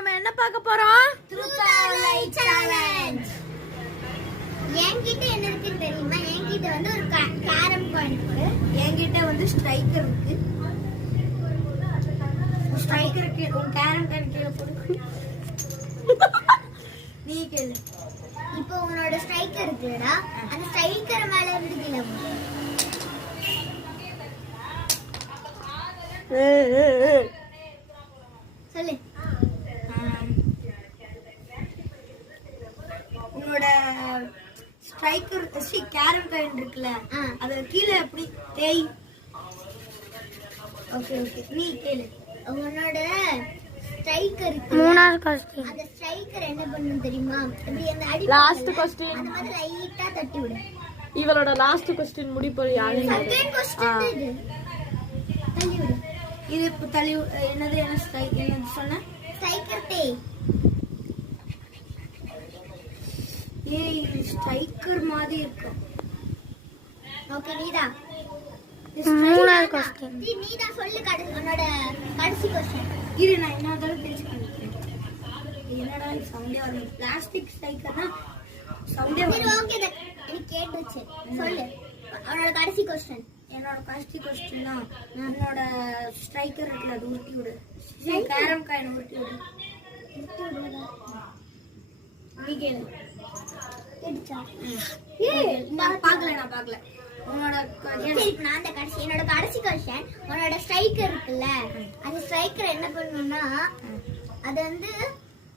நம்ம என்ன பார்க்க போறோம்? Truth or lie challenge. என்கிட்ட என்ன இருக்குன்னு தெரியுமா? என்கிட்ட வந்து ஒரு கேரம் காயின் இருக்கு. என்கிட்ட வந்து ஸ்ட்ரைக்கர் இருக்கு. ஸ்ட்ரைக்கருக்கு உன் கேரம் காயின் கீழ போடு. நீ கேளு. இப்போ உன்னோட ஸ்ட்ரைக்கர் இருக்குடா. அந்த ஸ்ட்ரைக்கர் மேல இருந்து கீழ போடு. சொல்லு. உன்னோட ஸ்ட்ரைக்கர் கேரம் காயின் இருக்குல, அத கீழ எப்படி தேய். ஓகே ஓகே, நீ கேளு. உன்னோட ஸ்ட்ரைக்கர் மூணாவது क्वेश्चन. அந்த ஸ்ட்ரைக்கர் என்ன பண்ணனும் தெரியுமா? இப்படி அந்த அடி லாஸ்ட் क्वेश्चन. அந்த மாதிரி லைட்டா தட்டி விடு. இவளோட லாஸ்ட் क्वेश्चन முடிப்போம் யாரு? செகண்ட் क्वेश्चन இது. தள்ளி விடு. இது இப்ப தள்ளி என்னது என்ன ஸ்ட்ரைக் என்ன சொன்ன? ஸ்ட்ரைக்கர் தேய். ஏய் ஸ்ட்ரைக்கர் மாதிரி இருக்கு. ஓகே நீதா. மூணாவது क्वेश्चन. நீதா சொல்லு உன்னோட கடைசி क्वेश्चन. இரு நான் இன்னொரு தெரிஞ்சுக்கிறேன். என்னடா சவுண்டே வரல. பிளாஸ்டிக் ஸ்ட்ரைக்கர்னா சவுண்டே வரல. ஓகே நீ கேட்டுச்சு. சொல்லு உன்னோட கடைசி क्वेश्चन. என்னோட கடைசி क्वेश्चनனா உன்னோட ஸ்ட்ரைக்கர் இருக்குல அது உருட்டி விடு. கேரம் காயின் உருட்டி விடு. நீ கேளு. கேட்டுச்சா? ஏய் நான் பார்க்கல. உன்னோட நான் அந்த கடைசி என்னோட கடைசி क्वेश्चन. உன்னோட ஸ்ட்ரைக்கர் இருக்குல்ல, அந்த ஸ்ட்ரைக்கர் என்ன பண்ணனும்னா அது வந்து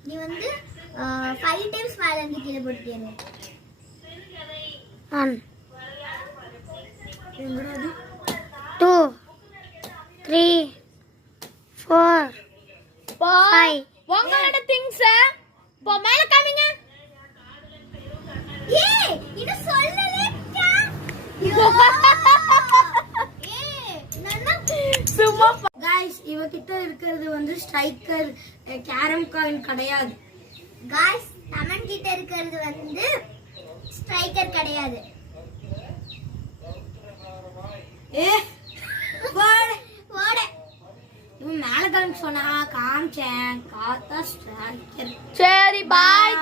நீ வந்து 5 டைம்ஸ் மேல இருந்து கீழ போட்டுட்டியேங்க. 1 2 3 4 5 உங்களோட திங்ஸ் போ மேல காமிங்க. ஏய் இது சொல்லலே. சும்மா गाइस இவகிட்ட இருக்குது வந்து ஸ்ட்ரைக்கர் கேரம் காயின் கிடையாது. गाइस தமன் கிட்ட இருக்குது வந்து ஸ்ட்ரைக்கர் கிடையாது. ஓட இவன் மேல காமிச்சு சொன்னா காமிச்சேன். காத்தா ஸ்ட்ரைக்கர். சரி பாய்.